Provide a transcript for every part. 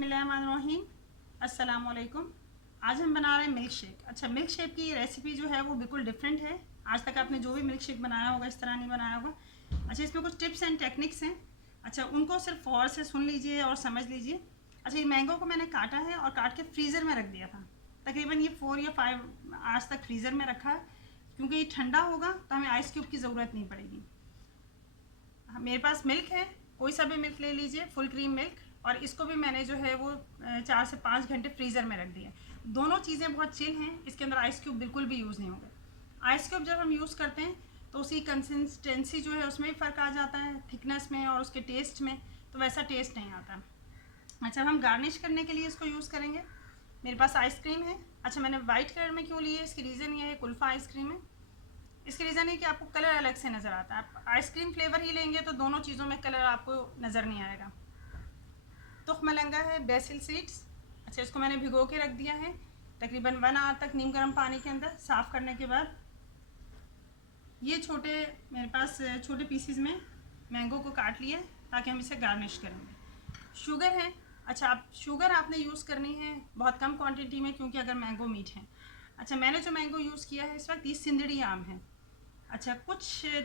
बिस्मिल्लाहिर्रहमानिर्रहीम। अस्सलाम वालेकुम। आज हम बना रहे हैं मिल्क शेक। अच्छा, मिल्क शेक की रेसिपी जो है वो बिल्कुल डिफरेंट है। आज तक आपने जो भी मिल्क शेक बनाया होगा इस तरह नहीं बनाया होगा। अच्छा, इसमें कुछ टिप्स एंड टेक्निक्स हैं। अच्छा, उनको सिर्फ गौर से सुन लीजिए और समझ लीजिए। अच्छा, ये मैंगो को मैंने काटा है और काट के फ्रीज़र में रख दिया था। तकरीबन ये 4 या 5 आज तक फ्रीज़र में रखा है, क्योंकि ये ठंडा होगा तो हमें आइस क्यूब की ज़रूरत नहीं पड़ेगी। मेरे पास मिल्क है, कोई सा भी मिल्क ले लीजिए, फुल क्रीम मिल्क, और इसको भी मैंने जो है वो 4 से 5 घंटे फ्रीज़र में रख दिया। दोनों चीज़ें बहुत चिल हैं, इसके अंदर आइस क्यूब बिल्कुल भी यूज़ नहीं होंगे। आइस क्यूब जब हम यूज़ करते हैं तो उसकी कंसिस्टेंसी जो है उसमें भी फ़र्क आ जाता है, थिकनेस में और उसके टेस्ट में, तो वैसा टेस्ट नहीं आता। अच्छा, हम गार्निश करने के लिए इसको यूज़ करेंगे। मेरे पास आइसक्रीम है। अच्छा, मैंने वाइट कलर में क्यों ली है, इसकी रीज़न ये है, कुल्फ़ा आइसक्रीम है। इसकी रीज़न है कि आपको कलर अलग से नज़र आता है। आप आइसक्रीम फ्लेवर ही लेंगे तो दोनों चीज़ों में कलर आपको नज़र नहीं आएगा। तुख मलंगा है, बेसिल सीड्स। अच्छा, इसको मैंने भिगो के रख दिया है तकरीबन 1 आवर तक नीम गर्म पानी के अंदर। साफ़ करने के बाद ये मेरे पास छोटे पीसीज में मैंगो को काट लिया ताकि हम इसे गार्निश करेंगे। शुगर है। अच्छा, आप शुगर आपने यूज़ करनी है बहुत कम क्वांटिटी में, क्योंकि अगर मैंगो मीठ है। अच्छा, मैंने जो मैंगो यूज़ किया है इस वक्त ये सिंदड़ी आम है। अच्छा,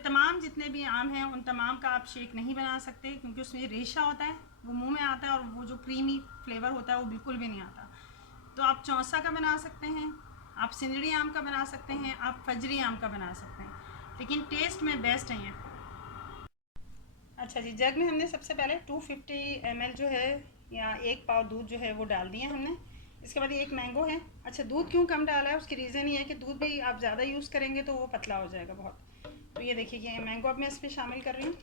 तमाम जितने भी आम हैं उन तमाम का आप शेक नहीं बना सकते, क्योंकि उसमें रेशा होता है, वो मुंह में आता है, और वो जो क्रीमी फ्लेवर होता है वो बिल्कुल भी नहीं आता। तो आप चौसा का बना सकते हैं, आप सिंदड़ी आम का बना सकते हैं, आप फजरी आम का बना सकते हैं, लेकिन टेस्ट में बेस्ट है ये। अच्छा जी, जग में हमने सबसे पहले 250 ml जो है या 1 पाव दूध जो है वो डाल दिया हमने। इसके बाद ये एक मैंगो है। अच्छा, दूध क्यों कम डाला है, उसकी रीज़न ये है कि दूध भी आप ज़्यादा यूज़ करेंगे तो वो पतला हो जाएगा बहुत। तो ये देखिए कि मैंगो अब मैं इसमें शामिल कर रही हूँ।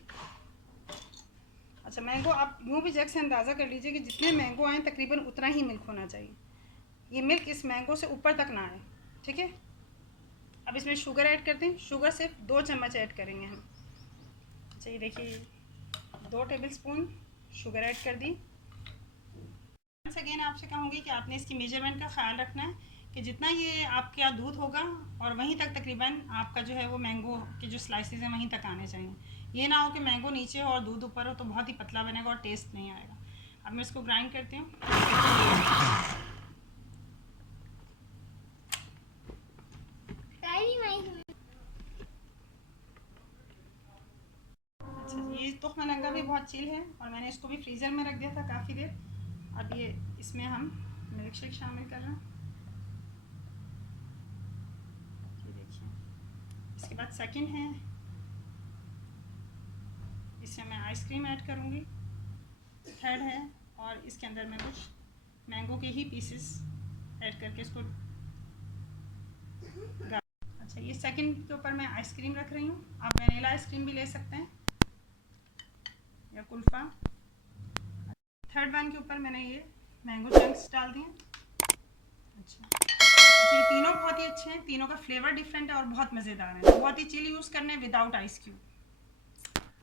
अच्छा, मैंगो आप यूँ भी जग से अंदाज़ा कर लीजिए कि जितने मैंगो आएँ तकरीबन उतना ही मिल्क होना चाहिए। ये मिल्क इस मैंगो से ऊपर तक ना आए, ठीक है। अब इसमें शुगर ऐड करते हैं। शुगर सिर्फ 2 चम्मच ऐड करेंगे हम। अच्छा, ये देखिए 2 टेबल स्पून शुगर ऐड कर दी। वंस अगेन आपसे कहूँगी कि आपने इसकी मेजरमेंट का ख्याल रखना है कि जितना ये आपका दूध होगा और वहीं तक तकरीबन आपका जो है वो मैंगो के जो स्लाइसेस हैं वहीं तक आने चाहिए। ये ना हो कि मैंगो नीचे हो और दूध ऊपर हो, तो बहुत ही पतला बनेगा और टेस्ट नहीं आएगा। अब मैं इसको ग्राइंड करती हूँ। अच्छा, ये तुख मलंगा भी बहुत चिल है और मैंने इसको भी फ्रीज़र में रख दिया था काफ़ी देर। अब ये इसमें हम मिल्क शेक शामिल कर रहे हैं। ये देखिए, इसके बाद सेकंड है, इसमें मैं आइसक्रीम ऐड करूँगी। थर्ड है, और इसके अंदर मैं कुछ मैंगो के ही पीसेस ऐड करके इसको अच्छा, ये सेकंड के ऊपर मैं आइसक्रीम रख रही हूँ। आप वनीला आइसक्रीम भी ले सकते हैं या कुल्फ़ा। थर्ड वन के ऊपर मैंने ये मैंगो चंक्स डाल दिए। अच्छा, ये तीनों बहुत ही अच्छे हैं, तीनों का फ्लेवर डिफरेंट है और बहुत मज़ेदार है। बहुत ही चिल यूज़ करने विदाउट आइस क्यूब।